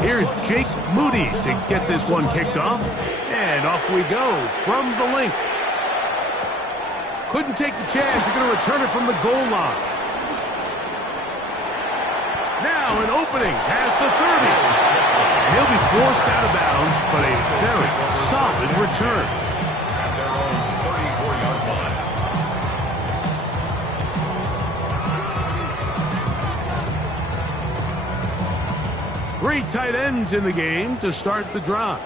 Here's Jake Moody to get this one kicked off. And off we go from the link. Couldn't take the chance. You're going to return it from the goal line. Now an opening past the 30. And he'll be forced out of bounds, but a very solid return. At their own 34-yard line. Three tight ends in the game to start the drive.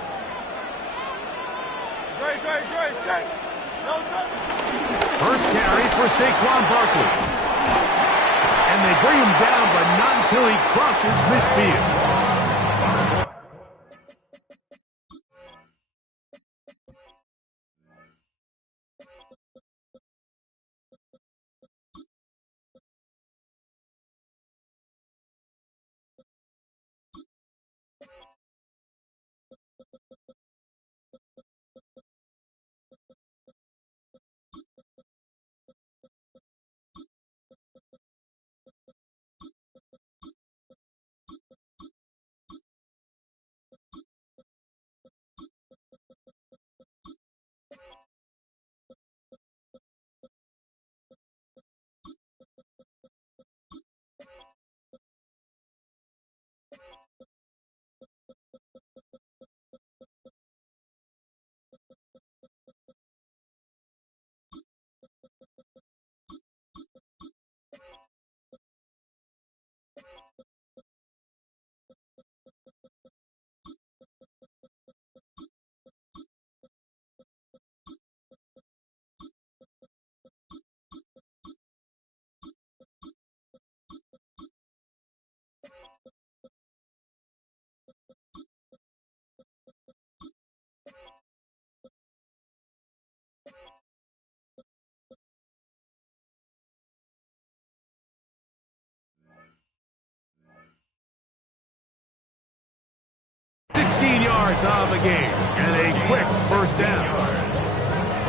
First carry for Saquon Barkley. And they bring him down, but not until he crosses midfield. Yards on the game and a quick first down.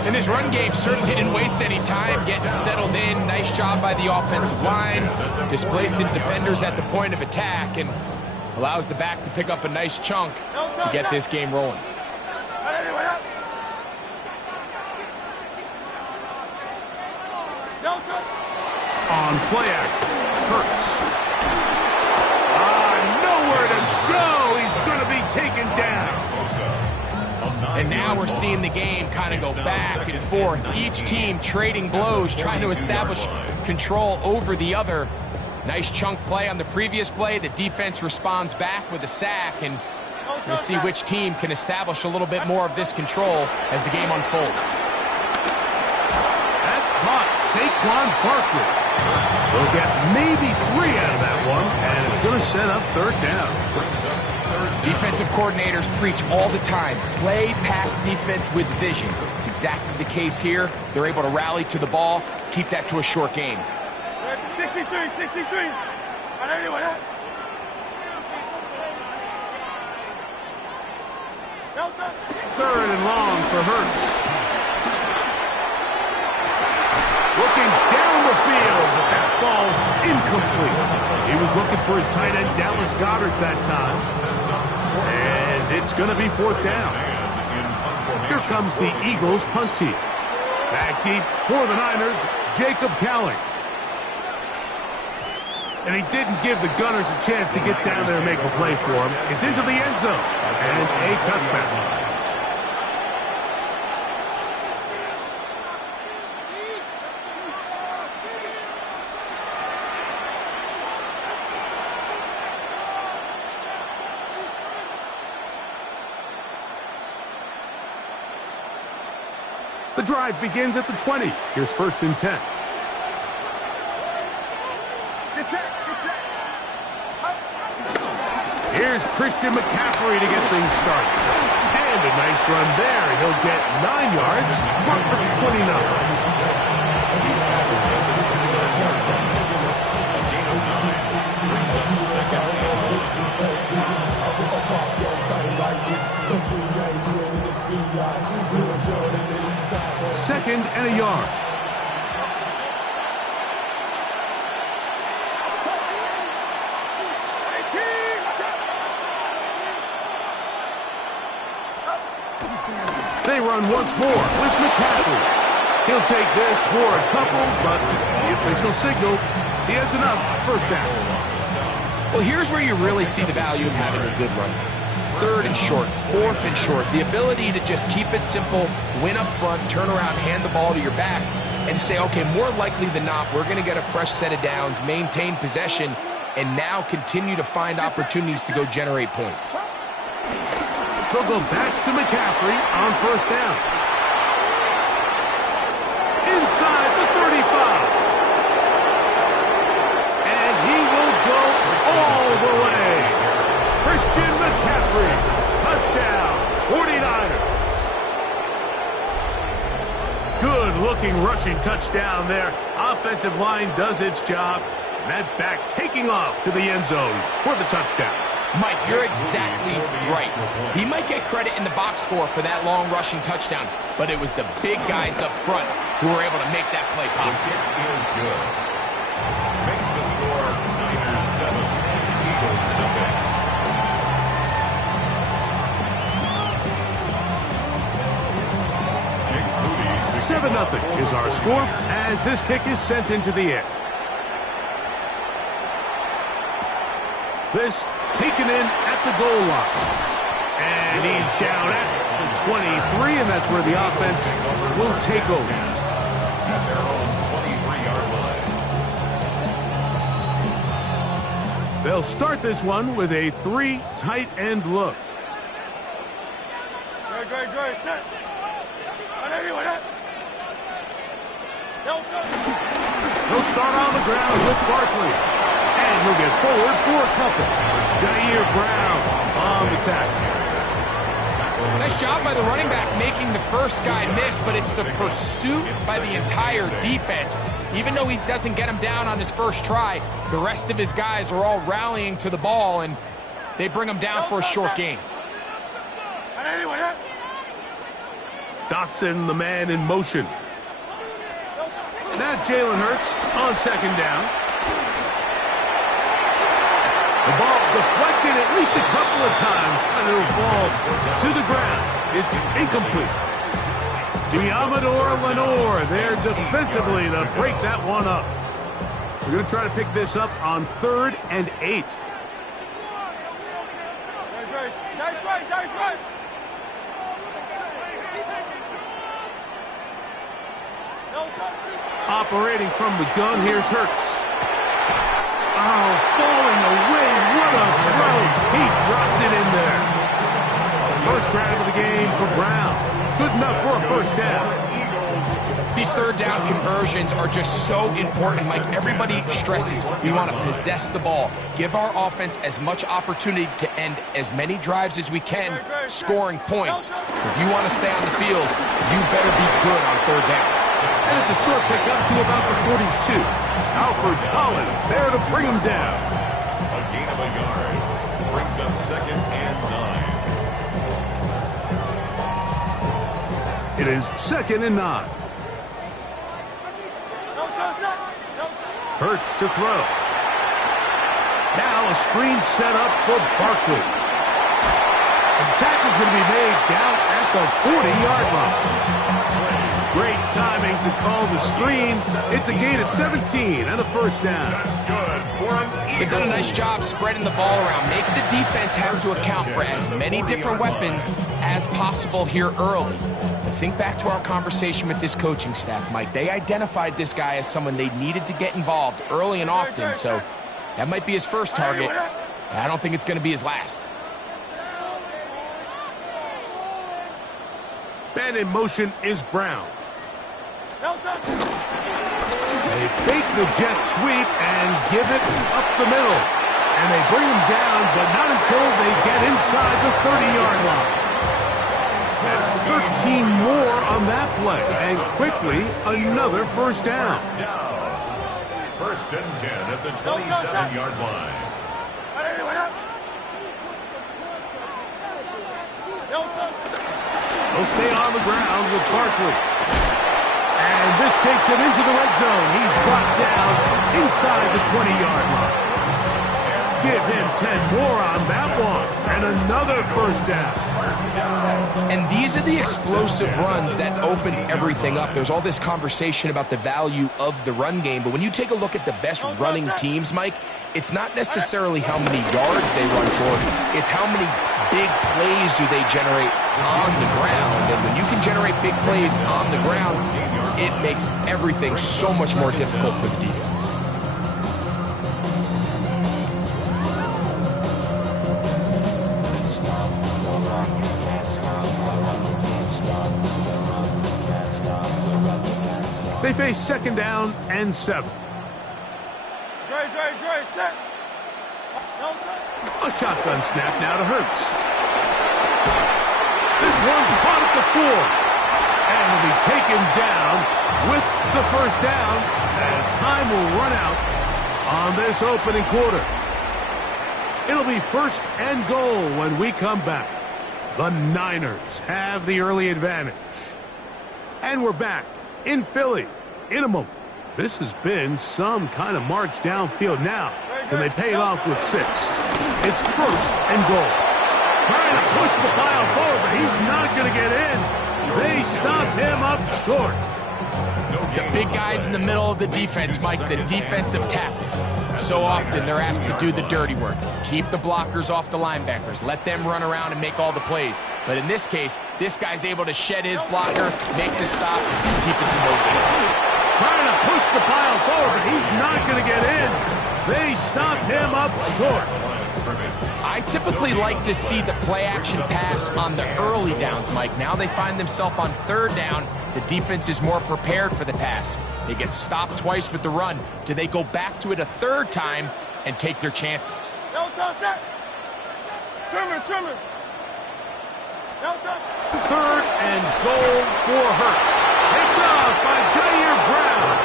And this run game certainly didn't waste any time getting settled in. Nice job by the offensive line, displacing defenders at the point of attack, and allows the back to pick up a nice chunk to get this game rolling. On play action, Hurts. Nowhere to go. He's going to be taken down. And now we're seeing the game kind of go back and forth. Each team trading blows, trying to establish control over the other. Nice chunk play on the previous play. The defense responds back with a sack, and we'll see which team can establish a little bit more of this control as the game unfolds. That's caught. Saquon Barkley. We'll get maybe 3 out of that one, and it's going to set up third down. Defensive coordinators preach all the time, play pass defense with vision. It's exactly the case here. They're able to rally to the ball, keep that to a short game. 63. Third and long for Hurts. Looking down the field, but that ball's incomplete. He was looking for his tight end, Dallas Goedert, that time. And it's going to be fourth down. Here comes the Eagles punt team. Back deep for the Niners, Jacob Cowling. And he didn't give the Gunners a chance to get down there and make a play for him. It's into the end zone and a touchdown. The drive begins at the 20. Here's first and 10. Here's Christian McCaffrey to get things started. And a nice run there. He'll get 9 yards, mark for 29. 2nd and a yard. They run once more with McCaffrey. He'll take this for a couple, but the official signal, he has enough. First down. Well, here's where you really see the value of having a good run game. 3rd and short, 4th and short. The ability to just keep it simple, win up front, turn around, hand the ball to your back, and say, okay, more likely than not, we're going to get a fresh set of downs, maintain possession, and now continue to find opportunities to go generate points. They'll go back to McCaffrey on first down. Inside the 35. And he will go all the way. Christian McCaffrey, touchdown, 49ers. Good-looking rushing touchdown there. Offensive line does its job. And that back taking off to the end zone for the touchdown. Mike, you're exactly right. He might get credit in the box score for that long rushing touchdown, but it was the big guys up front who were able to make that play possible. It is good. Makes the score Niners 7, Eagles nothing. 7-0 is our score as this kick is sent into the air. This taken in at the goal line. And he's down at the 23, and that's where the offense will take over. At their own 23-yard line. They'll start this one with a 3 tight end look. He'll start on the ground with Barkley. And he'll get forward for a couple. Jair Brown on the tackle. Nice job by the running back making the first guy miss, but it's the pursuit by the entire defense. Even though he doesn't get him down on his first try, the rest of his guys are all rallying to the ball, and they bring him down for a short gain. Dotson, the man in motion. Now Jalen Hurts on second down. The ball deflected at least a couple of times, but it'll fall to the ground. It's incomplete. Deommodore Lenoir there defensively to break that one up. We're going to try to pick this up on 3rd and 8. Operating from the gun, here's Hurts. Oh, falling away. What a throw. He drops it in there. First grab of the game for Brown. Good enough for a first down. These 3rd down conversions are just so important, Mike. Everybody stresses we want to possess the ball, give our offense as much opportunity to end as many drives as we can, scoring points. If you want to stay on the field, you better be good on 3rd down. And it's a short pickup to about the 42. Alfred Collins there to bring him down. A gain of a yard brings up 2nd and 9. It is 2nd and 9. Hurts to throw. Now a screen set up for Barkley. And the tackle's going to be made down at the 40-yard line. Great timing to call the screen. It's a gain of 17 and a first down. That's good for an Eagle. They've done a nice job spreading the ball around. Make the defense have to account for as many different weapons as possible here early. Think back to our conversation with this coaching staff, Mike. They identified this guy as someone they needed to get involved early and often, so that might be his first target. I don't think it's going to be his last. Man in motion is Brown. They fake the jet sweep and give it up the middle. And they bring him down, but not until they get inside the 30-yard line. That's 13 more on that play. And quickly, another first down. 1st and 10 at the 27-yard line. They'll stay on the ground with Barkley. This takes him into the red zone. He's brought down inside the 20-yard line. Give him 10 more on that one. And another first down. And these are the explosive runs that open everything up. There's all this conversation about the value of the run game, but when you take a look at the best running teams, Mike, it's not necessarily how many yards they run for, it's how many big plays do they generate on the ground. And when you can generate big plays on the ground, it makes everything so much more difficult for the defense. They face second down and 7. Set. A shotgun snap now to Hurts. This one caught at the 4. And will be taken down with the first down as time will run out on this opening quarter. It'll be first and goal when we come back. The Niners have the early advantage. And we're back in Philly in a moment. This has been some kind of march downfield now, and they pay it off with 6. It's first and goal. Trying to push the pile forward, but he's not going to get in. They stop him up short. The big guys in the middle of the defense, Mike, the defensive tackles. So often they're asked to do the dirty work. Keep the blockers off the linebackers. Let them run around and make all the plays. But in this case, this guy's able to shed his blocker, make the stop, and keep it to no gain. Trying to push the pile forward, but he's not going to get in. They stop him up short. I typically like to see the play-action pass on the early downs, Mike. Now they find themselves on third down. The defense is more prepared for the pass. They get stopped twice with the run. Do they go back to it a third time and take their chances? Trimmer. Third and goal for Hurts. Picked off by Jair Brown.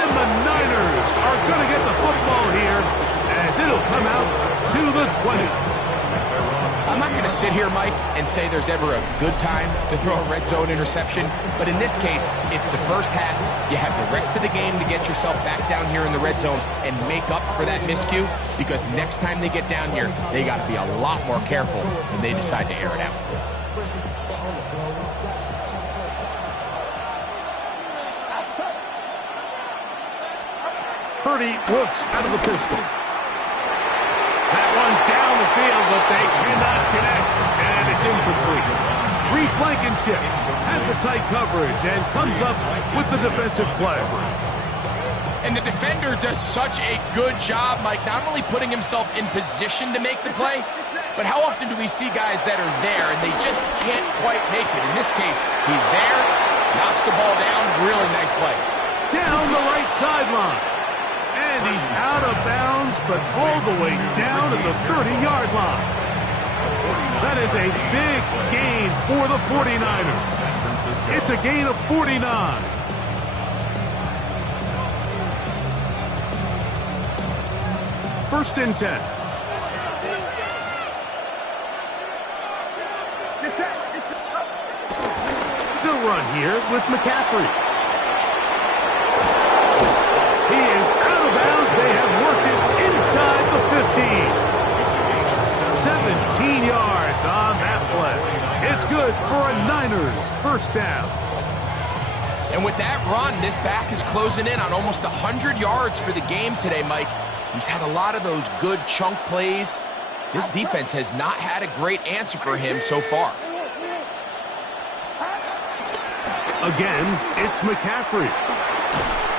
And the Niners are going to get the football here as it'll come out to the 20. I'm not going to sit here, Mike, and say there's ever a good time to throw a red zone interception, but in this case, it's the first half. You have the rest of the game to get yourself back down here in the red zone and make up for that miscue, because next time they get down here, they got to be a lot more careful when they decide to air it out. Purdy looks out of the pistol. That one down the field, but they cannot connect, and it's incomplete. Reed Blankenship had the tight coverage and comes up with the defensive play. And the defender does such a good job, Mike, not only putting himself in position to make the play, but how often do we see guys that are there and they just can't quite make it? In this case, he's there, knocks the ball down, really nice play. Down the right sideline. And he's out of bounds, but all the way down at the 30-yard line. That is a big gain for the 49ers. It's a gain of 49. First and 10. The run here with McCaffrey. He is out of bounds. They have worked it inside the 15. 17 yards on that play. It's good for a Niners first down. And with that run, this back is closing in on almost 100 yards for the game today, Mike. He's had a lot of those good chunk plays. This defense has not had a great answer for him so far. Again, it's McCaffrey.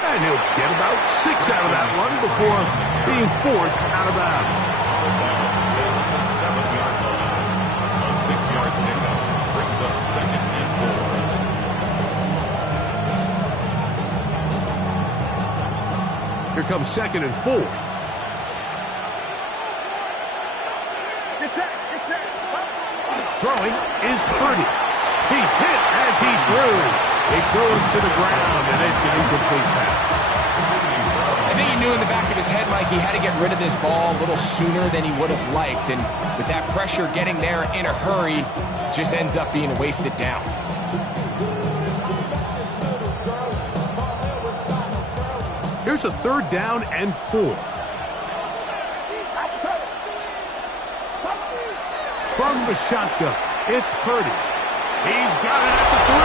And he'll get about 6 out of that one before being forced out of bounds. The 7-yard line. A 6-yard pickup brings up second and 4. Here comes second and 4. Throwing is Purdy. He's hit as he threw. It goes to the ground, and it's an incomplete pass. I think he knew in the back of his head, Mike, he had to get rid of this ball a little sooner than he would have liked. And with that pressure getting there in a hurry, just ends up being a wasted down. Here's a 3rd down and 4. From the shotgun, it's Purdy. He's got it at the 3.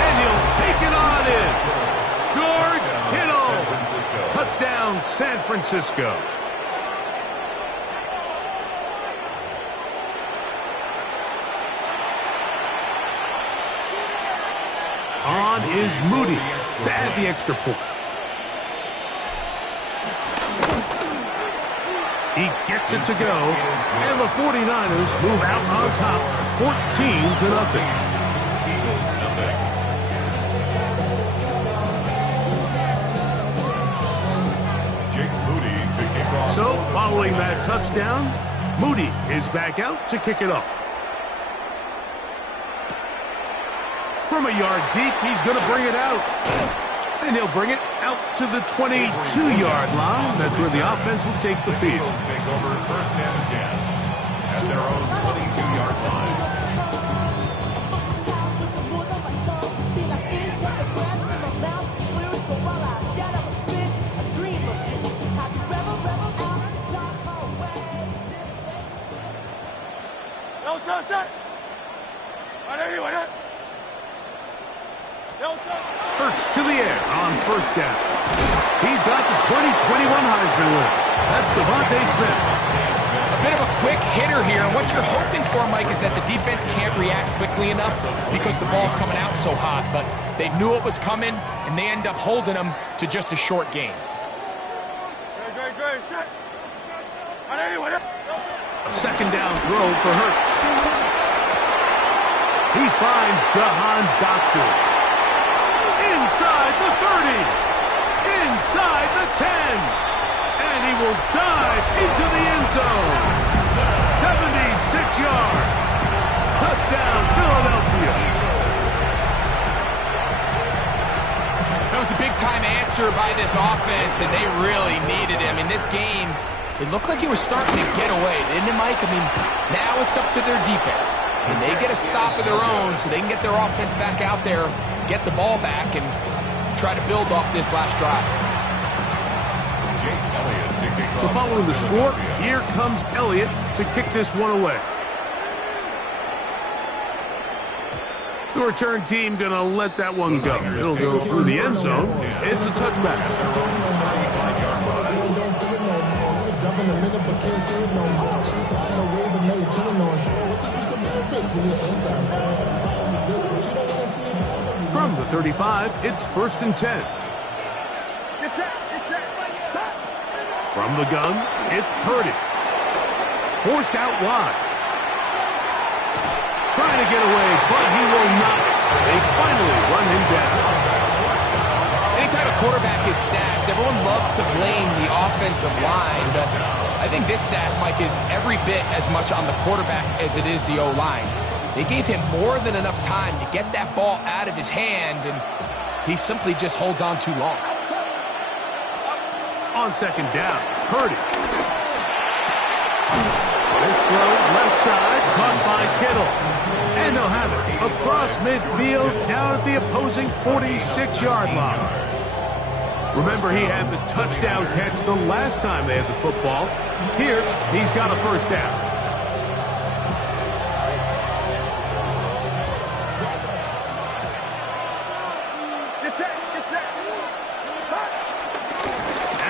And he'll take it on in. George Kittle. Touchdown, San Francisco. On is Moody to add the extra point. He gets it to go, and the 49ers move out on top, 14-0. Eagles nothing. Jake Moody to kick off. So, following that touchdown, Moody is back out to kick it off. From a yard deep, he's going to bring it out. And he'll bring it out to the 22-yard line. That's where the offense will take the field. Eagles take over 1st and 10 at their own 22-yard line. Hurts to the air on 1st down. He's got the 2021 Heisman winner. That's Devontae Smith. A bit of a quick hitter here. What you're hoping for, Mike, is that the defense can't react quickly enough because the ball's coming out so hot. But they knew it was coming, and they end up holding them to just a short game. A 2nd down throw for Hurts. He finds Jahan Dotson. Inside the 30. Inside the 10. And he will dive into the end zone. 76 yards. Touchdown, Philadelphia. That was a big-time answer by this offense, and they really needed him. In this game, it looked like he was starting to get away, didn't it, Mike? I mean, now it's up to their defense. Can they get a stop of their own so they can get their offense back out there, get the ball back, and try to build off this last drive? Jake Elliott to kick So off following the score, Philadelphia. here comes Elliott to kick this one away. The return team going to let that one go. It'll go through the end zone. It's a touchback. From the 35, it's 1st and 10. From the gun, it's Purdy. Forced out wide. Trying to get away, but he will not. They finally run him down. Anytime a quarterback is sacked, everyone loves to blame the offensive line, but I think this sack, Mike, is every bit as much on the quarterback as it is the O-line. They gave him more than enough time to get that ball out of his hand, and he simply just holds on too long. On 2nd down, Purdy. This throw, left side, caught by Kittle. And they'll have it across midfield, down at the opposing 46-yard line. Remember, he had the touchdown catch the last time they had the football. Here, he's got a 1st down.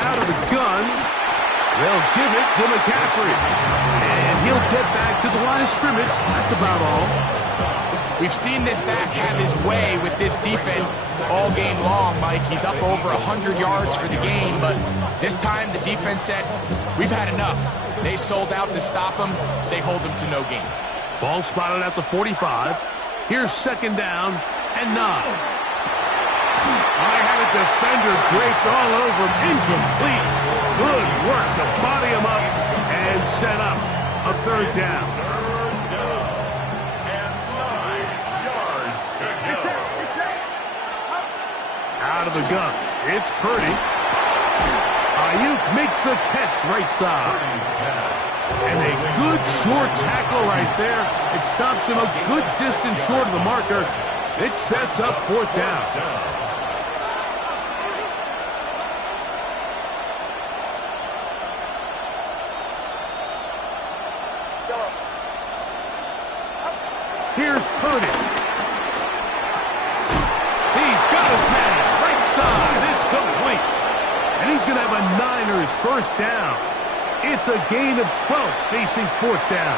Out of the gun, they'll give it to McCaffrey. And he'll get back to the line of scrimmage. That's about all. We've seen this back have his way with this defense all game long, Mike. He's up over 100 yards for the game, but this time the defense said, we've had enough. They sold out to stop him. They hold him to no gain. Ball spotted at the 45. Here's 2nd down and 9. I have a defender draped all over him. Incomplete. Good work to body him up and set up a 3rd down. And 9 yards to go. Out of the gun. It's Purdy. Ayuk makes the catch right side. And a good short tackle right there. It stops him a good distance short of the marker. It sets up 4th down. Here's Purdy. He's got his man. Right side. It's complete. And he's going to have a Niners first down. It's a gain of 12 facing fourth down.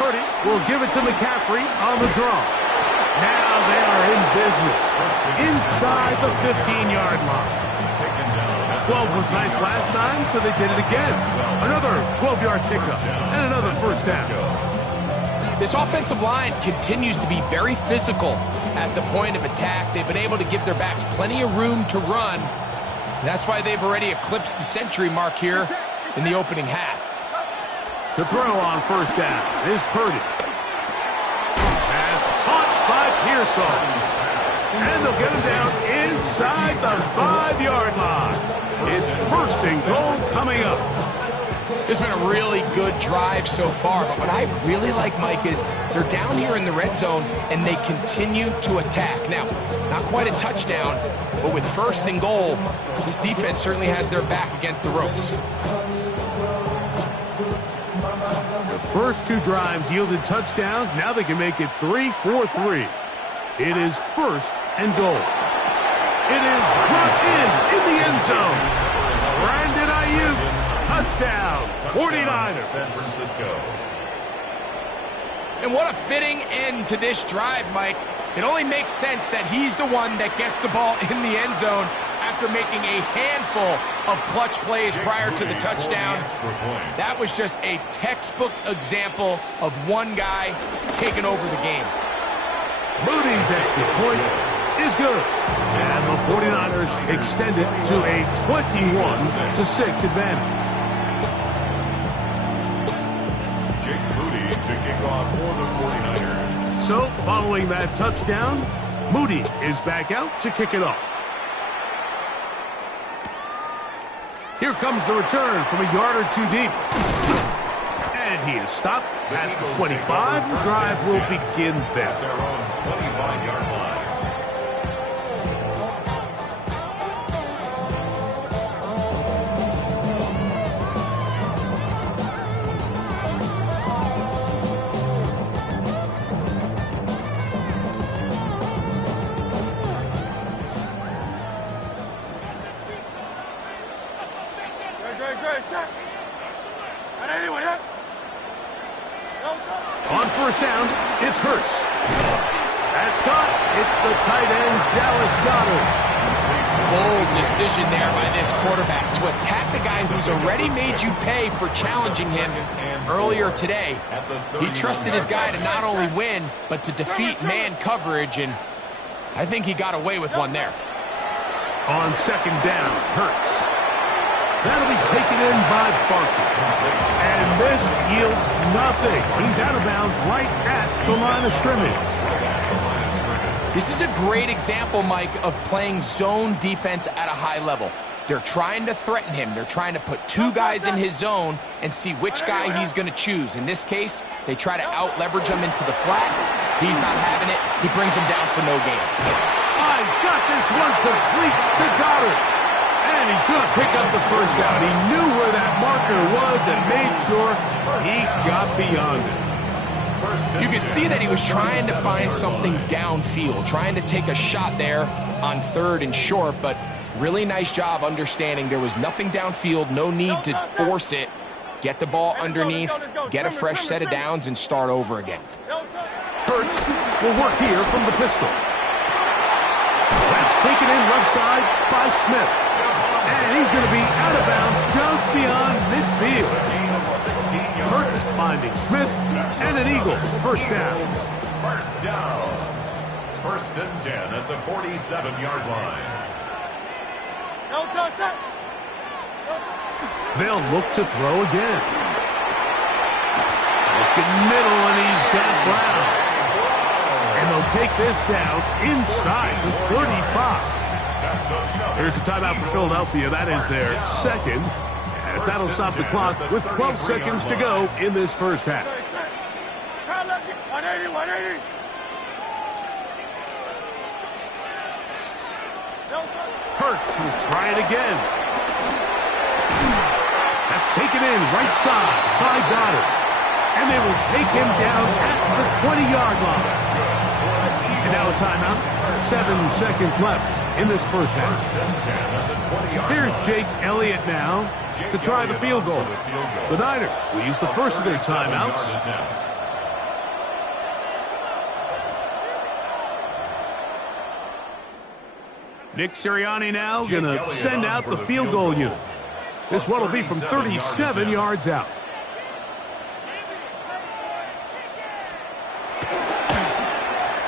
Purdy will give it to McCaffrey on the draw. Now they are in business inside the 15-yard line. 12 was nice last time, so they did it again. Another 12-yard pickup and another first down. This offensive line continues to be very physical at the point of attack. They've been able to give their backs plenty of room to run. That's why they've already eclipsed the century mark here in the opening half. To throw on first down is Purdy. Pass caught by Pearsall. And they'll get him down inside the 5-yard line. It's first and goal coming up. It's been a really good drive so far, but what I really like, Mike, is they're down here in the red zone, and they continue to attack. Now, not quite a touchdown, but with first and goal, this defense certainly has their back against the ropes. The first two drives yielded touchdowns. Now they can make it 3-4-3. It is first and goal. It is brought in the end zone. Brandon Ayuk, touchdown, 49ers. San Francisco. And what a fitting end to this drive, Mike. It only makes sense that he's the one that gets the ball in the end zone after making a handful of clutch plays prior to the touchdown. That was just a textbook example of one guy taking over the game. Moody's extra point is good. And the 49ers extend it to a 21-6 advantage. Jake Moody to kick off for the 49ers. So, following that touchdown, Moody is back out to kick it off. Here comes the return from a yard or two deep. And he is stopped at the 25. The drive will begin there. At their own 25-yard line. On first down, it's Hurts. That's caught. It's the tight end, Dallas Goedert. Bold decision there by this quarterback to attack the guy who's already made you pay for challenging him earlier today. He trusted his guy to not only win, but to defeat man coverage, and I think he got away with one there. On second down, Hurts. That'll be taken in by Barkley. And this yields nothing. He's out of bounds right at the line of scrimmage. This is a great example, Mike, of playing zone defense at a high level. They're trying to threaten him. They're trying to put two guys in his zone and see which guy he's going to choose. In this case, they try to out-leverage him into the flat. He's not having it. He brings him down for no gain. He's got this one complete to Goddard. And he's going to pick up the first down. He knew where that marker was and made sure he got beyond it. You can see that he was trying to find something downfield, trying to take a shot there on third and short, but really nice job understanding there was nothing downfield, no need to force it. Get the ball underneath, get a fresh set of downs, and start over again. Hurts will work here from the pistol. That's taken in left side by Smith. And he's going to be out of bounds just beyond midfield. Hurts finding Smith and an eagle. First down. First down. First and 10 at the 47-yard line. They'll look to throw again. Looking middle, and he's got Brown. And they'll take this down inside the 35. Here's a timeout for Philadelphia. That is their second, as that'll stop the clock with 12 seconds to go in this first half. Hurts will try it again. That's taken in right side by Goddard. And they will take him down at the 20-yard line. And now a timeout. 7 seconds left in this first half. Here's Jake Elliott now to try the field goal. The Niners will use the first of their timeouts. Nick Sirianni now going to send out the field goal unit. This one will be from 37 yards out.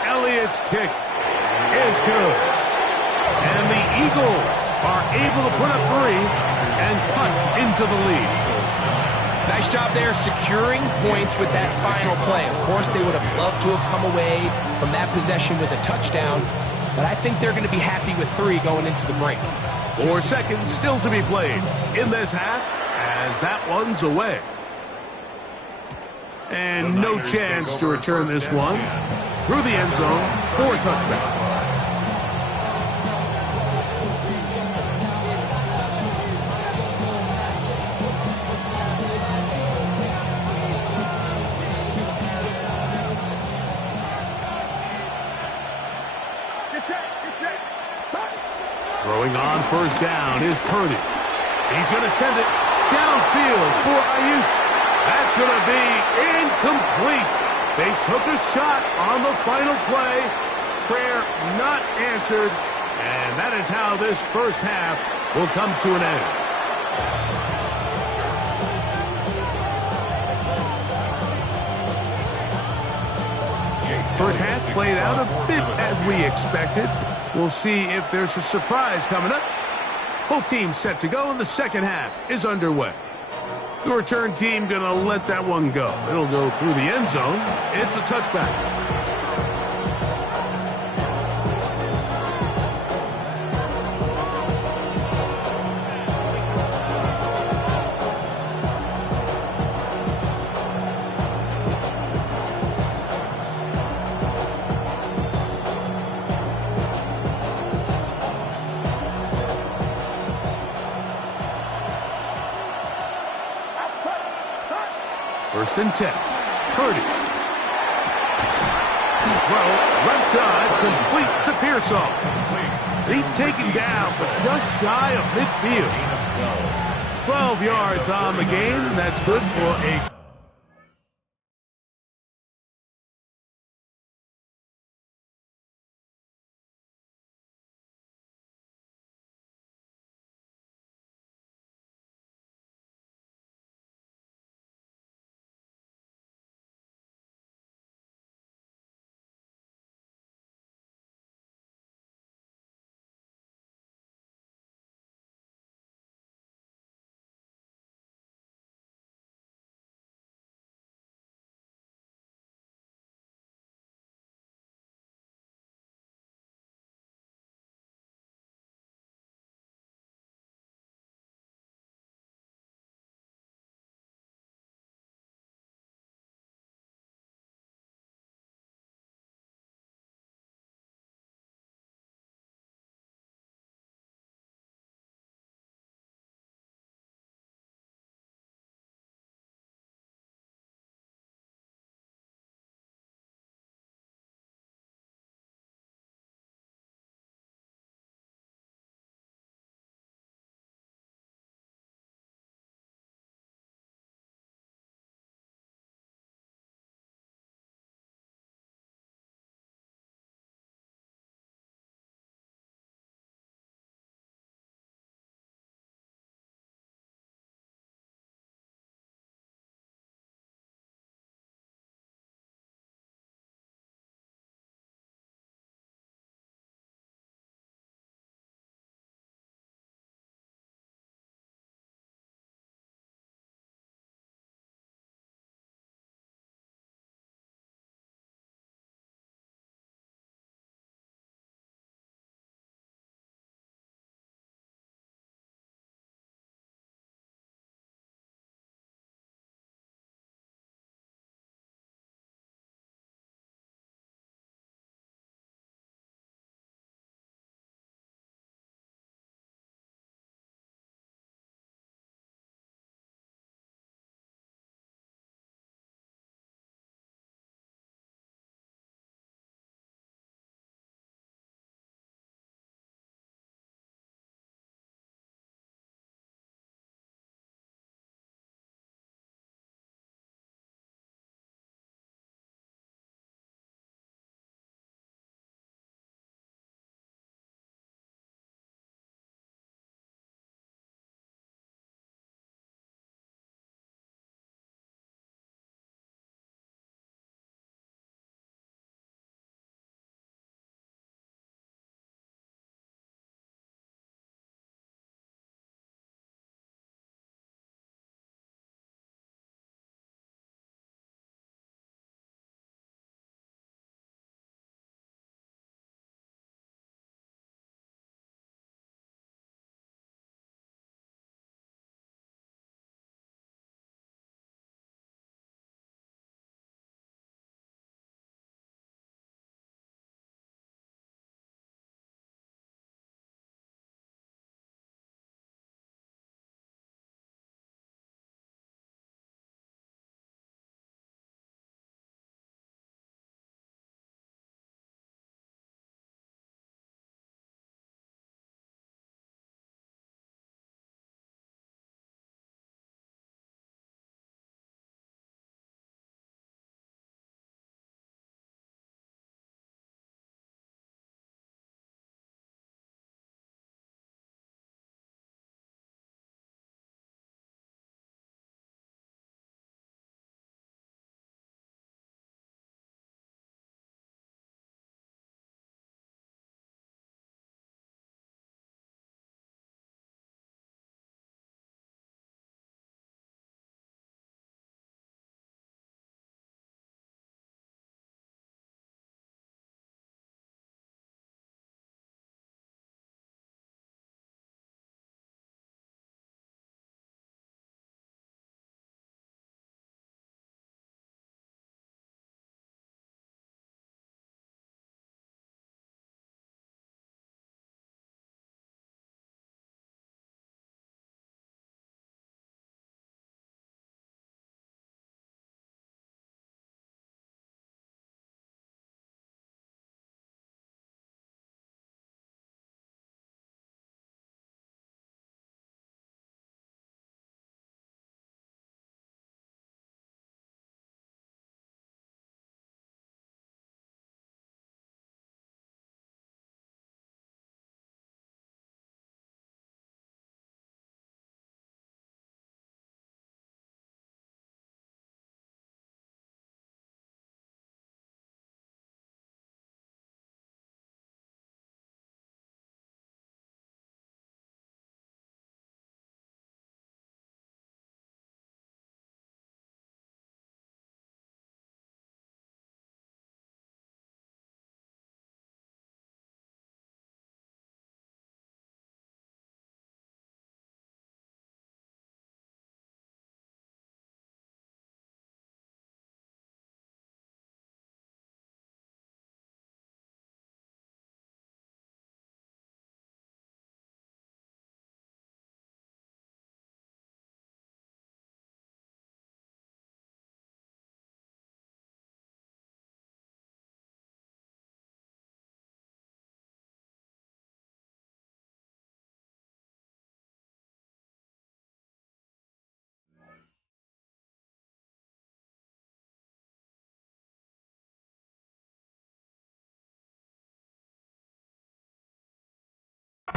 Elliott's kick is good. And the Eagles are able to put up 3 and cut into the lead. Nice job there securing points with that final play. Of course, they would have loved to have come away from that possession with a touchdown, but I think they're going to be happy with 3 going into the break. 4 seconds still to be played in this half as that one's away. And no chance to return this one through the end zone for a touchback. Throwing on first down is Purdy. He's going to send it downfield for Ayuk. That's going to be incomplete. They took a shot on the final play. Prayer not answered. And that is how this first half will come to an end. First half played out a bit as we expected. We'll see if there's a surprise coming up. Both teams set to go, and the second half is underway. The return team going to let that one go. It'll go through the end zone. It's a touchback. First and 10. Purdy. Throw left side, complete to Pearsall. He's taken down, but just shy of midfield. 12 yards on the game. That's good for a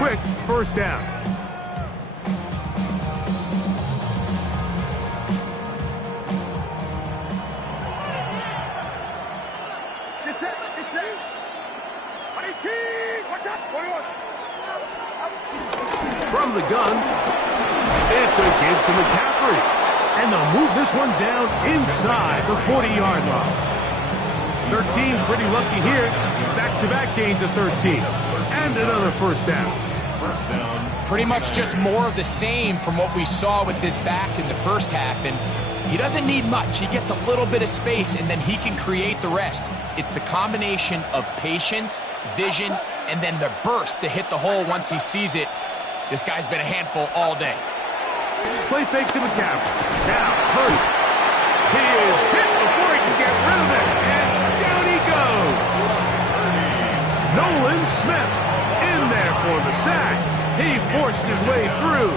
quick first down. From the gun, it's a give to McCaffrey. And they'll move this one down inside the 40-yard line. 13 pretty lucky here. Back-to-back gains of 13. And another first down. Pretty much just more of the same from what we saw with this back in the first half. And he doesn't need much. He gets a little bit of space, and then he can create the rest. It's the combination of patience, vision, and then the burst to hit the hole once he sees it. This guy's been a handful all day. Play fake to McCaffrey. Now, Purdy. He is hit before he can get rid of it. And down he goes. Nolan Smith in there for the sack. He forced his way through.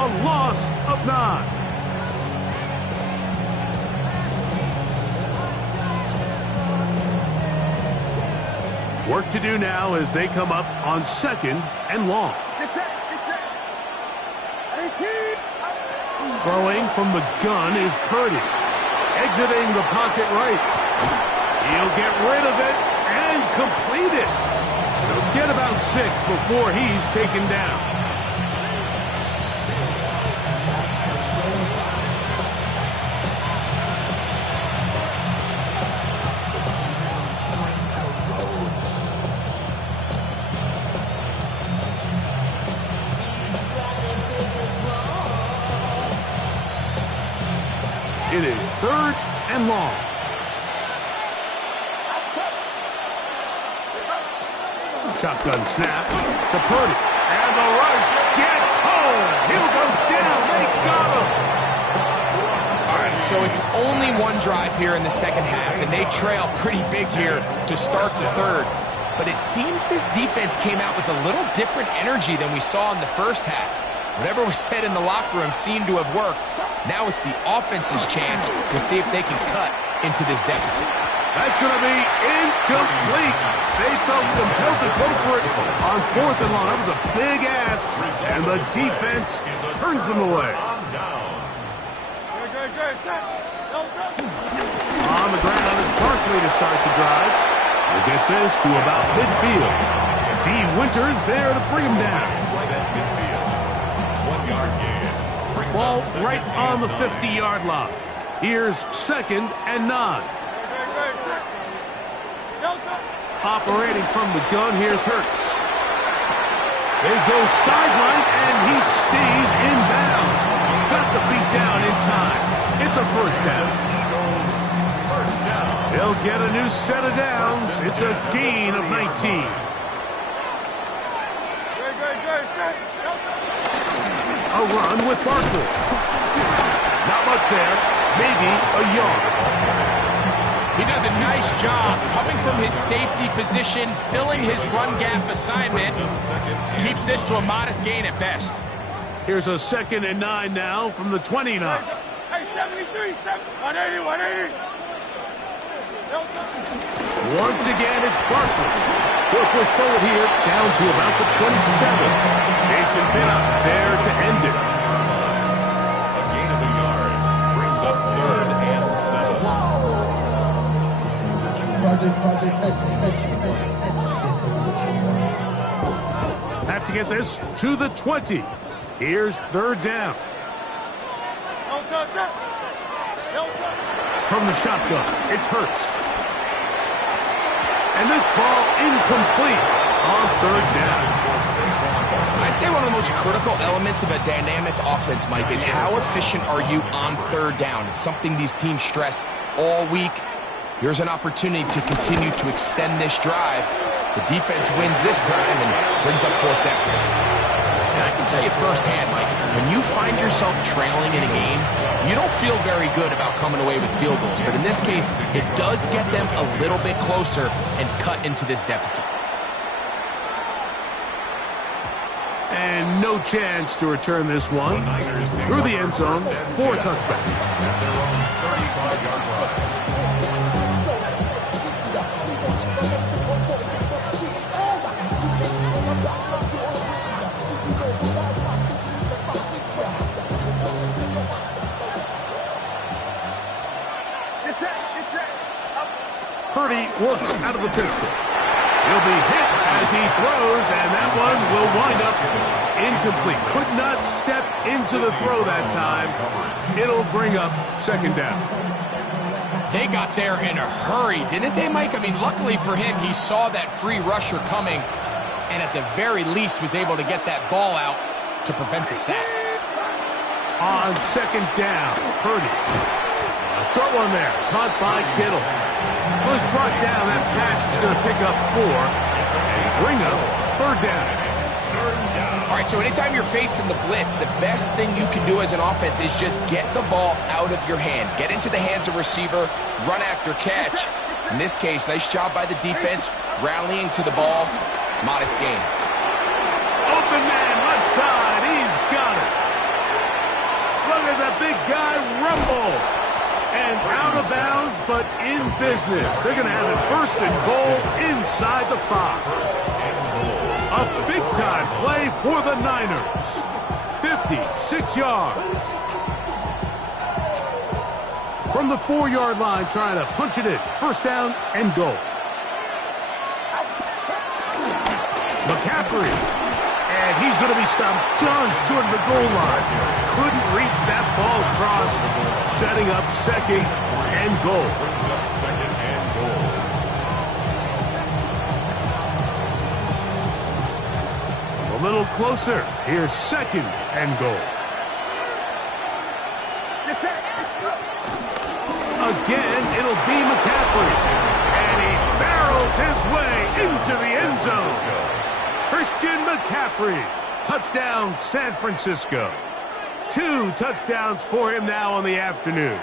A loss of 9. Work to do now as they come up on 2nd and long. Throwing from the gun is Purdy. Exiting the pocket right. He'll get rid of it and complete it. He'll get about 6 before he's taken down. It is 3rd and long. Shotgun snap to Purdy. And the rush gets home. He'll go down. They got him. All right, so it's only one drive here in the second half, and they trail pretty big here to start the third. But it seems this defense came out with a little different energy than we saw in the first half. Whatever was said in the locker room seemed to have worked. Now it's the offense's chance to see if they can cut into this deficit. That's going to be incomplete. They felt compelled to go for it on 4th and long. That was a big ask, and the defense turns them away. On the ground, it's Barkley to start the drive. We'll get this to about midfield. D. Winters there to bring him down. Ball right on the 50-yard line. Here's 2nd and 9. Operating from the gun, here's Hurts. They go sideline, and he stays in bounds. Got the feet down in time. It's a first down. They'll get a new set of downs. It's a gain of 19. A run with Barkley. Not much there. Maybe a yard. He does a nice job coming from his safety position, filling his run gap assignment. Keeps this to a modest gain at best. Here's a 2nd and 9 now from the 29. Hey, 73, 180. Once again, it's Barkley. He'll push forward here down to about the 27. Jason Pinnock there to end it. A gain of a yard brings up 3rd and 7. Have to get this to the 20. Here's 3rd down. From the shotgun, it's Hurts. And this ball incomplete on 3rd down. I'd say one of the most critical elements of a dynamic offense, Mike, is how efficient are you on 3rd down? It's something these teams stress all week. Here's an opportunity to continue to extend this drive. The defense wins this time and brings up 4th down. And I can tell you firsthand, Mike, when you find yourself trailing in a game, you don't feel very good about coming away with field goals. But in this case, it does get them a little bit closer and cut into this deficit. And no chance to return this one through the end zone for a touchback. Their own 35-yard line. Purdy works out of the pistol. He'll be hit as he throws, and that one will wind up incomplete. Could not step into the throw that time. It'll bring up second down. They got there in a hurry, didn't they, Mike? I mean, luckily for him, he saw that free rusher coming, and at the very least was able to get that ball out to prevent the sack. On second down, Purdy. A short one there, caught by Kittle. Was brought down. That pass is going to pick up 4 and bring up third down. All right, so anytime you're facing the blitz, the best thing you can do as an offense is just get the ball out of your hand. Get into the hands of receiver, run after catch. In this case, nice job by the defense, rallying to the ball. Modest gain. Open man, left side. He's got it. Look at the big guy rumble. And out of bounds, but in business. They're going to have it first and goal inside the 5. A big-time play for the Niners. 56 yards. From the 4-yard line, trying to punch it in. First down and goal. McCaffrey. And he's going to be stopped just short of the goal line. Couldn't reach that ball across, setting up second and goal. A little closer. Here's second and goal. Again, it'll be McCaffrey. And he barrels his way into the end zone. Christian McCaffrey, touchdown San Francisco. 2 touchdowns for him now on the afternoon.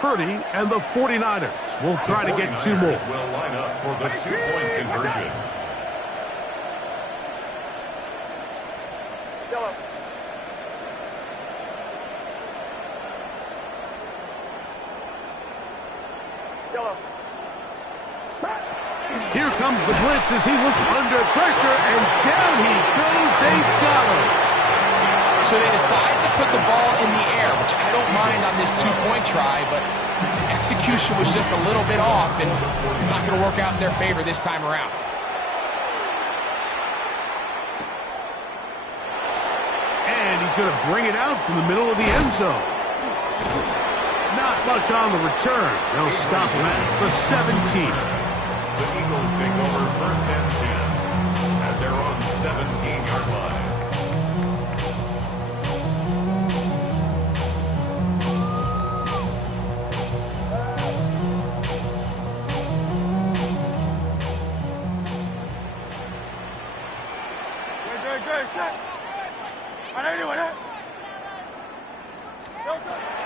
Purdy and the 49ers will try to get 2 more. Will line up for the 2-point conversion. Here comes the blitz as he looks under pressure, and down he goes. They got him. So they decide to put the ball in the air, which I don't mind on this 2-point try, but execution was just a little bit off, and it's not going to work out in their favor this time around. And he's going to bring it out from the middle of the end zone. Not much on the return. They'll stop him at the 17. The Eagles take over first and 10 at their own 17-yard line.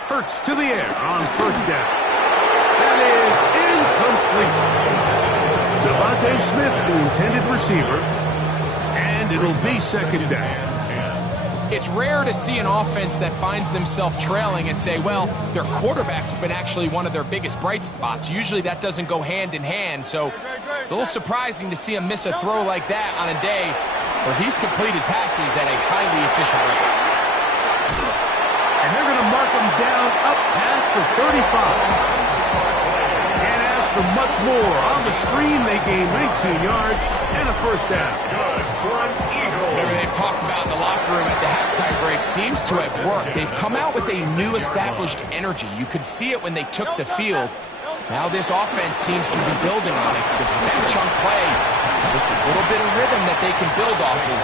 Hurts to the air on first down. That is incomplete. Devontae Smith, the intended receiver, and it'll be second down. It's rare to see an offense that finds themselves trailing and say, well, their quarterback's been actually one of their biggest bright spots. Usually that doesn't go hand in hand, so it's a little surprising to see him miss a throw like that on a day where he's completed passes at a highly efficient rate. And they're going to mark him down up past the 35. And as for much more, on the screen they gain 19 yards and a first down. Good for an Eagle. They've talked about in the locker room at the halftime break seems to have worked. They've come out with a new established energy. You could see it when they took the field. Now this offense seems to be building on it because with that chunk play, just a little bit of rhythm that they can build off of.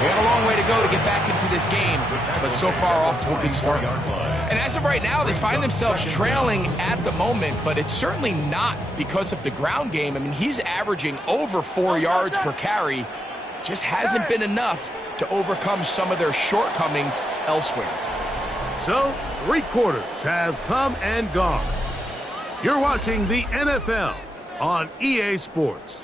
They have a long way to go to get back into this game, but so far off to a good start. And as of right now, they find themselves trailing at the moment, but it's certainly not because of the ground game. I mean, he's averaging over 4 yards per carry. Just hasn't been enough to overcome some of their shortcomings elsewhere. So, 3 quarters have come and gone. You're watching the NFL on EA Sports.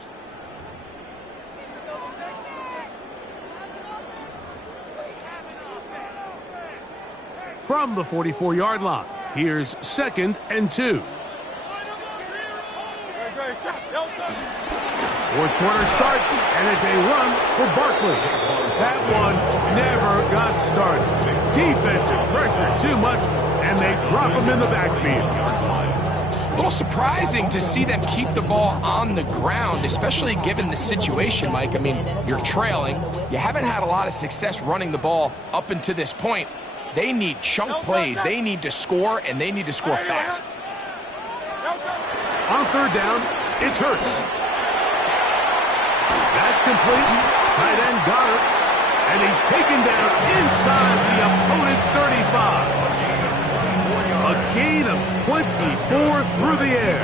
From the 44-yard line, here's second and 2. Fourth quarter starts, and it's a run for Barkley. That one never got started. Defensive pressure too much, and they drop him in the backfield. little surprising to see them keep the ball on the ground, especially given the situation, Mike. I mean, you're trailing. You haven't had a lot of success running the ball up until this point. They need chunk plays. They need to score, and they need to score fast. On third down, it's Hurts. That's complete. Tight end Goddard. And he's taken down inside the opponent's 35. A gain of 24 through the air.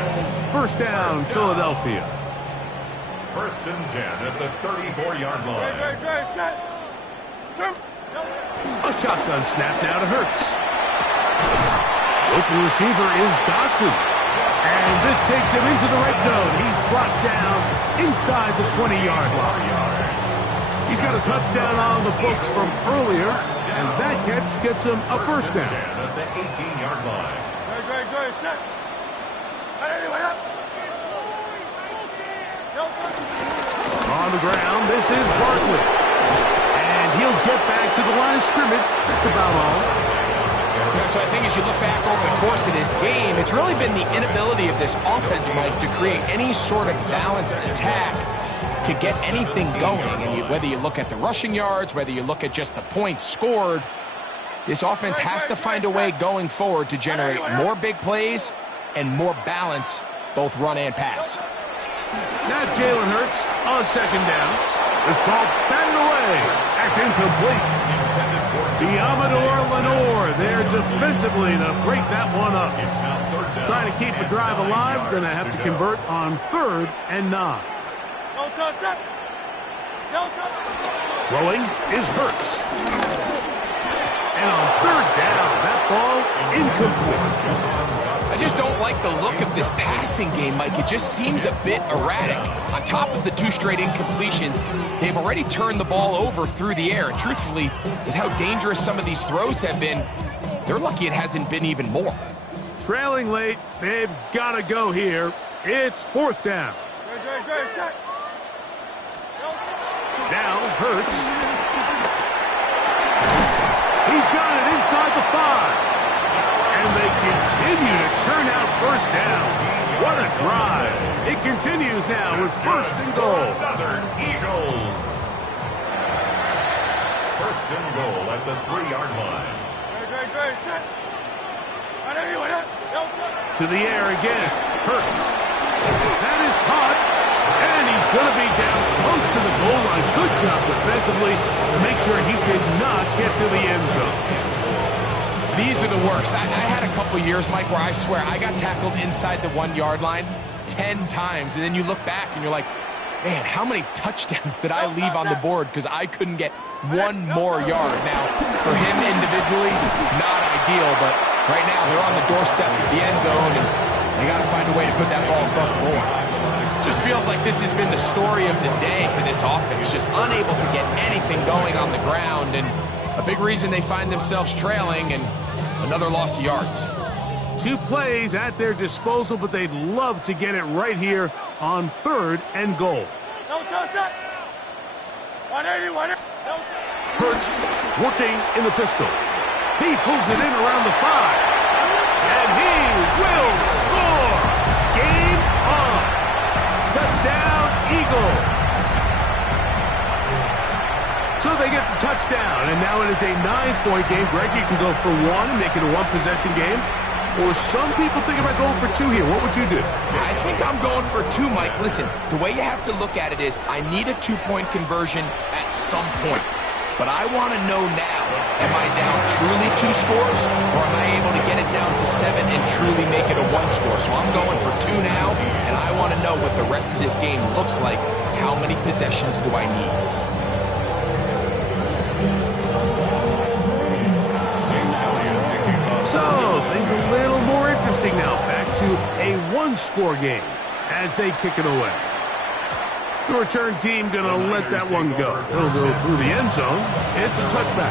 First down, Philadelphia. First and 10 at the 34-yard line. A shotgun snap now to Hurts. Open receiver is Dotson. And this takes him into the red zone. He's brought down inside the 20-yard line. He's got a touchdown on the books from earlier, and that catch gets him a first down. At the 18-yard line. On the ground, this is Barkley. And he'll get back to the line of scrimmage. That's about all. Yeah, so I think as you look back over the course of this game, it's really been the inability of this offense, Mike, to create any sort of balanced attack to get anything going. And whether you look at the rushing yards, whether you look at just the points scored, this offense has to find a way going forward to generate more big plays and more balance, both run and pass. Now Jalen Hurts on second down. This ball batted away. That's incomplete. Diamador Lenore there defensively to break that one up. Trying to keep the drive alive, going to have to convert on 3rd and 9. Throwing is Hurts. And on 3rd down, that ball incomplete. I just don't like the look of this passing game, Mike. It just seems a bit erratic. On top of the 2 straight incompletions, they've already turned the ball over through the air. And truthfully, with how dangerous some of these throws have been, they're lucky it hasn't been even more. Trailing late, they've got to go here. It's 4th down. Now Hurts. He's got it inside the 5. And they continue to churn out first downs. What a drive. It continues now with 1st and goal. Another Eagles. First and goal at the 3-yard line. To the air again. Hurts. That is caught. And he's going to be down close to the goal line. Good job defensively to make sure he did not get to the end zone. These are the worst. I had a couple years, Mike, where I swear I got tackled inside the 1-yard line 10 times. And then you look back and you're like, man, how many touchdowns did I leave on the board because I couldn't get one more yard? Now, for him individually, not ideal, but right now they're on the doorstep of the end zone, and they got to find a way to put that ball across the board. Just feels like this has been the story of the day for this offense, just unable to get anything going on the ground, and a big reason they find themselves trailing and another loss of yards. 2 plays at their disposal, but they'd love to get it right here on 3rd and goal. Hurts working in the pistol. He pulls it in around the 5. And he will score. Game on. Touchdown, Eagles. So they get the touchdown, and now it is a 9-point game. Greg, you can go for 1 and make it a 1-possession game. Or some people think about going for 2 here. What would you do? I think I'm going for 2, Mike. Listen, the way you have to look at it is I need a 2-point conversion at some point. But I want to know now, am I down truly 2 scores, or am I able to get it down to 7 and truly make it a 1 score? So I'm going for 2 now, and I want to know what the rest of this game looks like. How many possessions do I need? So, things a little more interesting now. Back to a 1-score game as they kick it away. The return team going to let that one go. It'll go through the end zone. It's a touchback.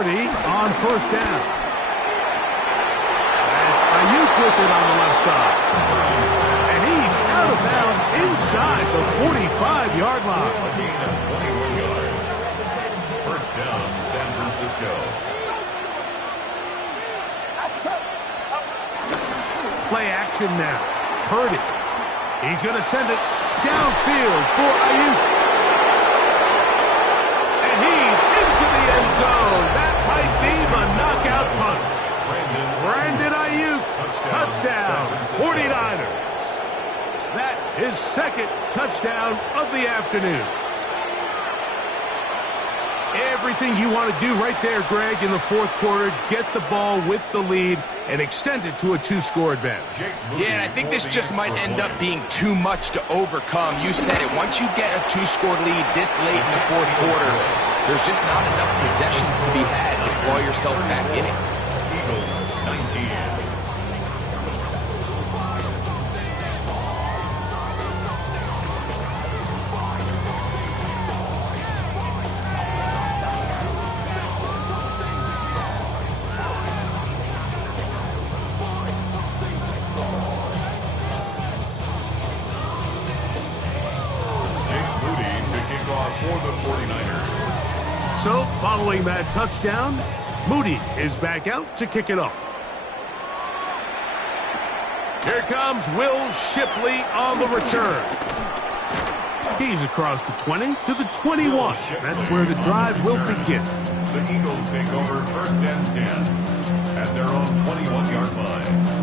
Purdy on first down. That's Ayuk with it on the left side. And he's out of bounds inside the 45-yard line. A gain of 21 yards. First down, San Francisco. Play action now. Purdy. He's going to send it downfield for Ayuk. And he's into the end zone. That might be the knockout punch. Brandon Ayuk. Touchdown. 49ers. That is second touchdown of the afternoon. Everything you want to do right there, Greg, in the fourth quarter. Get the ball with the lead and extend it to a two-score advantage. Yeah, and I think this just might end up being too much to overcome. You said it. Once you get a two-score lead this late in the fourth quarter, there's just not enough possessions to be had to claw yourself back in it. Eagles 19. So, following that touchdown, Moody is back out to kick it off. Here comes Will Shipley on the return. He's across the 20 to the 21. That's where the drive will begin. The Eagles take over first and 10 at their own 21-yard line.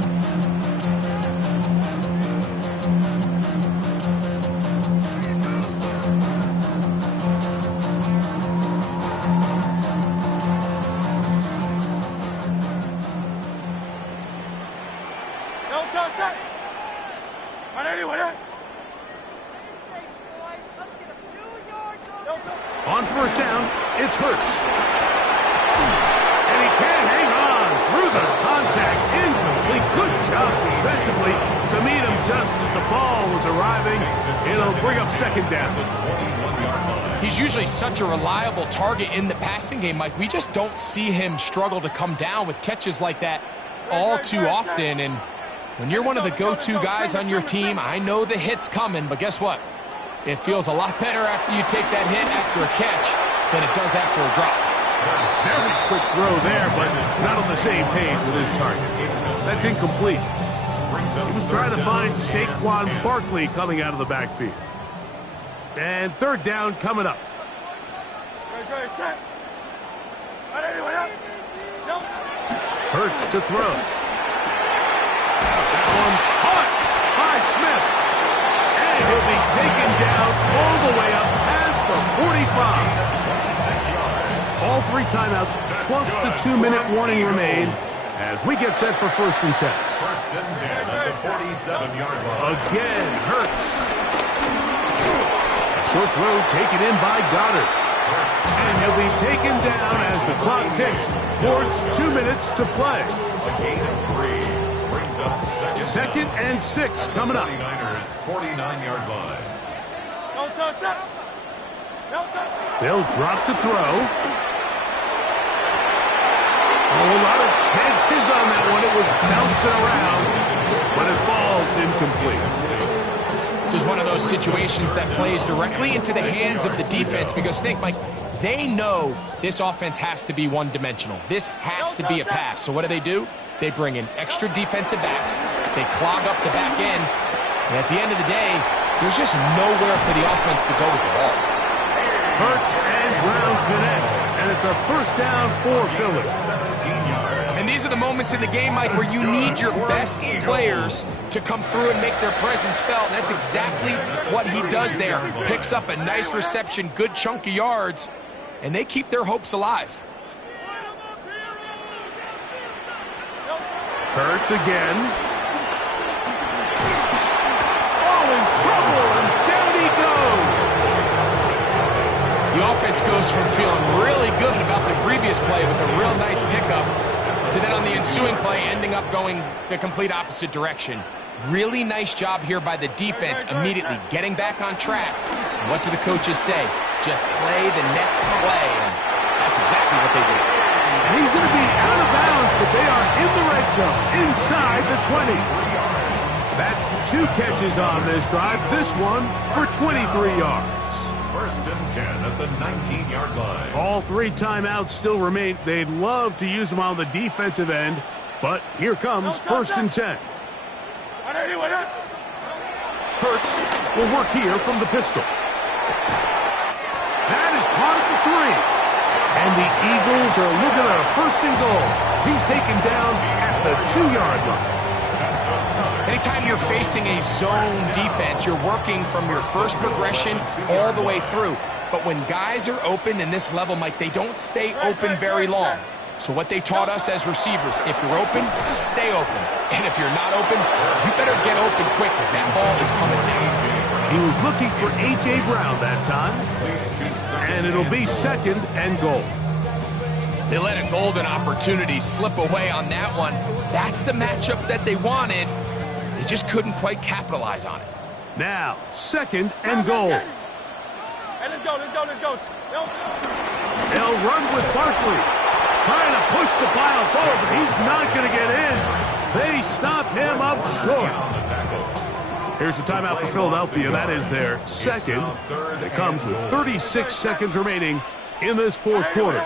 On first down, it's Hurts. And he can't hang on through the contact. Incomplete. Good job defensively to meet him just as the ball was arriving. It'll bring up second down. He's usually such a reliable target in the passing game, Mike. We just don't see him struggle to come down with catches like that all too often. And when you're one of the go-to guys on your team, I know the hit's coming, but guess what? It feels a lot better after you take that hit after a catch than it does after a drop. Very quick throw there, but not on the same page with his target. That's incomplete. He was trying to find Saquon Barkley coming out of the backfield. And third down coming up. Hurts to throw. That one caught by Smith. And he'll be taken down all the way up past the 45. All three timeouts, plus the 2-minute warning remains as we get set for first and 10. First and 10 at the 47-yard line. Again, Hurts. A short throw taken in by Goddard. And he'll be taken down as the clock ticks towards 2 minutes to play. A gain of 3 brings up Second and 6 coming up. 49ers 49-yard line. They'll drop to throw. A whole lot of chances on that one. It was bouncing around, but it falls incomplete. This is one of those situations that plays directly into the hands of the defense because think, Mike, they know this offense has to be one-dimensional. This has to be a pass. So what do? They bring in extra defensive backs. They clog up the back end. And at the end of the day, there's just nowhere for the offense to go with the ball. Hurts and Brown connect. And it's a first down for Philly. 17 yards. And these are the moments in the game, Mike, where you need your best players to come through and make their presence felt. And that's exactly what he does there. Picks up a nice reception, good chunk of yards, and they keep their hopes alive. Hurts again. Oh, in trouble, and down he goes. The offense goes from feeling really good about the previous play with a real nice pickup to then on the ensuing play ending up going the complete opposite direction. Really nice job here by the defense immediately getting back on track. And what do the coaches say? Just play the next play. And that's exactly what they did. And he's going to be out of bounds, but they are in the red zone, inside the 20. That's 2 catches on this drive. This one for 23 yards. First and 10 at the 19-yard line. All 3 timeouts still remain. They'd love to use them on the defensive end, but here comes first and 10. Hurts will work here from the pistol. That is caught at the 3. And the Eagles are looking at a first and goal. He's taken down at the 2-yard line. Anytime you're facing a zone defense, you're working from your first progression all the way through. But when guys are open in this level, Mike, they don't stay open very long. So what they taught us as receivers, if you're open, stay open. And if you're not open, you better get open quick because that ball is coming down. He was looking for A.J. Brown that time. And it'll be second and goal. They let a golden opportunity slip away on that one. That's the matchup that they wanted. They just couldn't quite capitalize on it. Now, second and goal. Hey, let's go. They'll run with Barkley. Trying to push the pile forward, but he's not going to get in. They stop him up short. Here's the timeout for Philadelphia. That is their second. It comes with 36 seconds remaining in this fourth quarter.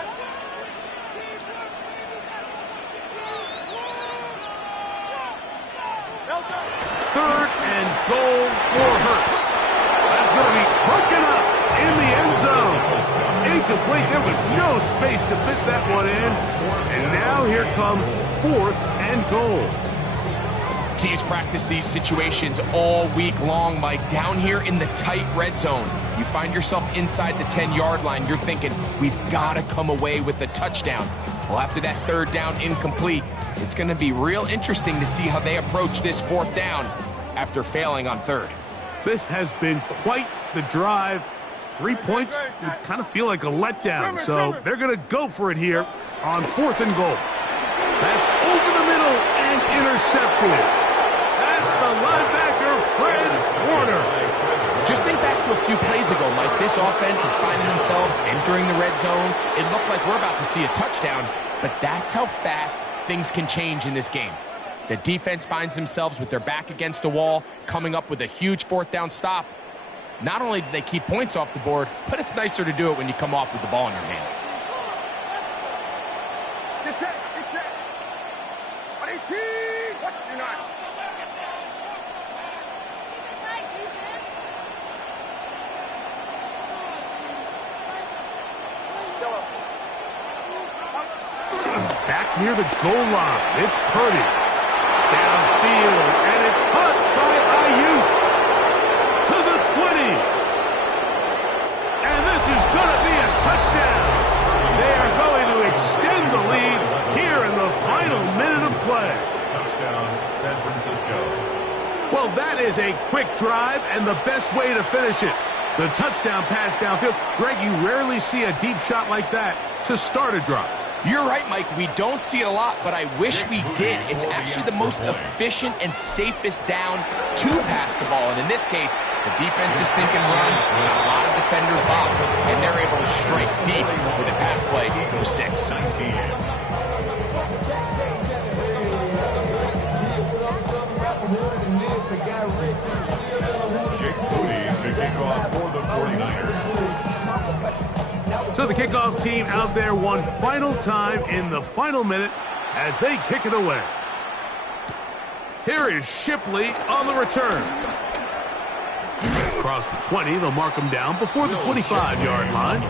Third and goal for Hurts. That's going to be broken up in the end zone. Incomplete. There was no space to fit that one in. And now here comes fourth and goal. Teams practice these situations all week long, Mike. Down here in the tight red zone, you find yourself inside the 10-yard line. You're thinking, we've got to come away with a touchdown. Well, after that third down incomplete, it's going to be real interesting to see how they approach this fourth down after failing on third. This has been quite the drive. 3 points would kind of feel like a letdown, so they're going to go for it here on fourth and goal. That's over the middle and intercepted. That's the linebacker, Fred Warner. Just think back to a few plays ago, Mike. This offense is finding themselves entering the red zone. It looked like we're about to see a touchdown, but that's how fast things can change in this game. The defense finds themselves with their back against the wall, coming up with a huge fourth down stop. Not only do they keep points off the board, but it's nicer to do it when you come off with the ball in your hand. Get set. On 18. What you not? Back near the goal line, it's Purdy. Downfield, and it's caught by Ayuk to the 20. And this is going to be a touchdown. They are going to extend the lead here in the final minute of play. Touchdown, San Francisco. Well, that is a quick drive and the best way to finish it. The touchdown pass downfield. Greg, you rarely see a deep shot like that to start a drive. You're right, Mike. We don't see it a lot, but I wish we did. It's actually the most efficient and safest down to pass the ball. And in this case, the defense is thinking run, and a lot of defenders box, and they're able to strike deep with a pass play for 6. Jake Moody to kick off for the 49ers. So the kickoff team out there one final time in the final minute as they kick it away. Here is Shipley on the return. Across the 20, they'll mark him down before the 25-yard line.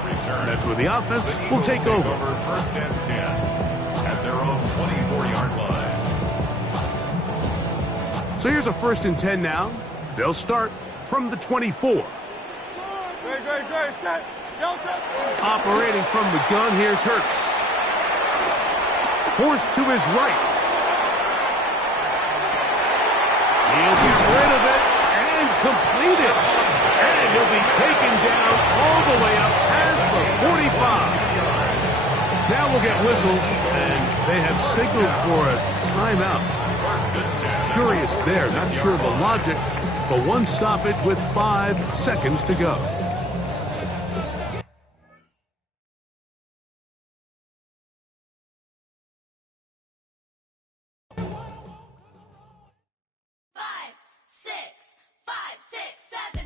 That's where the offense will take over. First and 10 at their own 24-yard line. So here's a first and 10 now. They'll start from the 24. Great. Set. Delta. Operating from the gun, here's Hurts. Forced to his right. He'll get rid of it and complete it. And he'll be taken down all the way up past the 45. Now we'll get whistles, and they have signaled for a timeout. Curious there, not sure of the logic, but one stoppage with 5 seconds to go. 7.